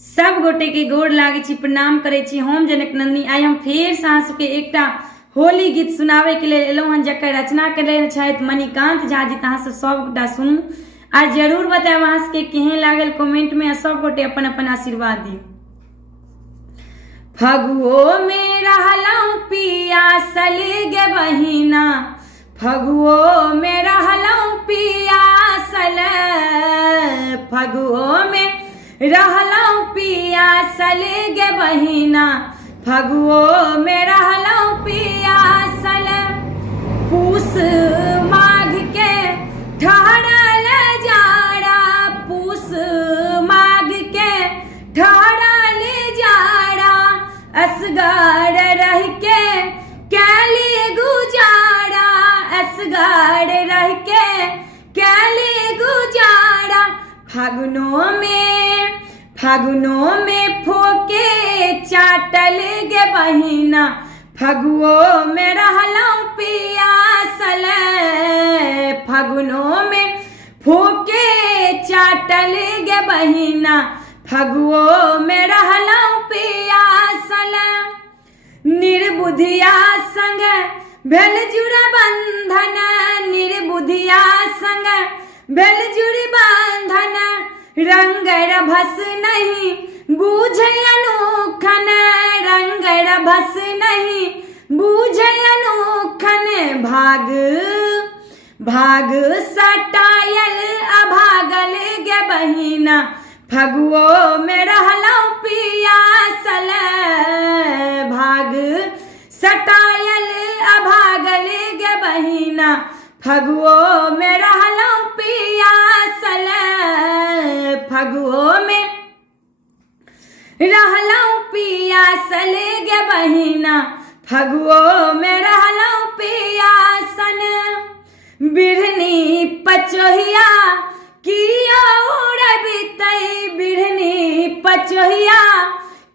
सब गोटे के गोर लागे छी, प्रणाम करे छी। हम जनक नंदिनी आई हम फेर सासु के एकटा होली गीत सुनावे के लिए एलहुं हन, जकर रचना करे छथि मणिकांत झा जी। तहाँ से सब गोटा सुनू आ जरूर बताएब अहाँ सबके केहन लागल कमेंट में। सब गोटे अपन अपन आशीर्वाद दियो। फगुओ में रहलौं पियासल गे बहिना, फगुओ में रहलौं पियासल, फगुओ में रहलौं पियासल गे बहिना, फगुओ में रहलौं पियासल। पूस माघ के ठहरल जाड़ा, पूस माघ के ठहरल जाड़ा, असगार रह के कैली गुजारा, असगार रह के कैली गुजारा। फागुनों में फोके चाटल गे बहिना, फगुओ में रहलौं पियासल, फागुनों में फोके चाटल गे बहिना, फगुओ में रहलौं पियासल। निर्बुधिया संग भेल जुड़ बंधन, निर्बुधिया संग भेल जुड़ बंधन, रंग रभस नहीं बूझे अनोखन, रंग रभस नहीं बूझे अनोखन। भाग सटायल अभागल गे बहिना, फगुओ में रहलौं पियासल, भाग सटायल अभागल गे बहिना, फगुओ में रहलौं पियासल, फगुओ में रहलौं पियासल गे बहिना, फगुओ में रहलौं पियासन। बिरहनी पचोहिया किया उड़बितै, बिरहनी पचोहिया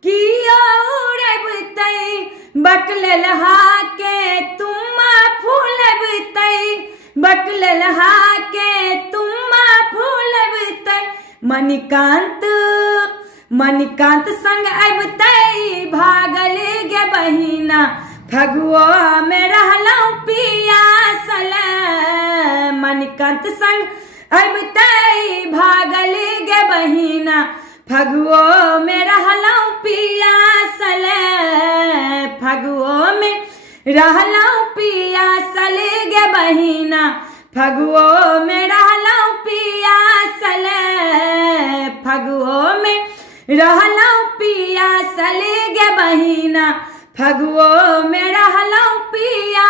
किया उड़बितै, बकललहा के तुम्मा फूलबितै, बकललहा के तुम्मा फूलबितै। मणिकांत संग अबतै भागल गे बहिना, फगुओ में रहलौं पियासल, मणिकांत संग अबतै भागल गे बहिना, फगुओ में रहलौं पियासल, फगुओ में रहलौं पियासल गे बहिना, फगुओ में रहलौं पियासल, फगुओ में रहलौं पियासल गे बहिना, फगुओ में रहलौं पिया।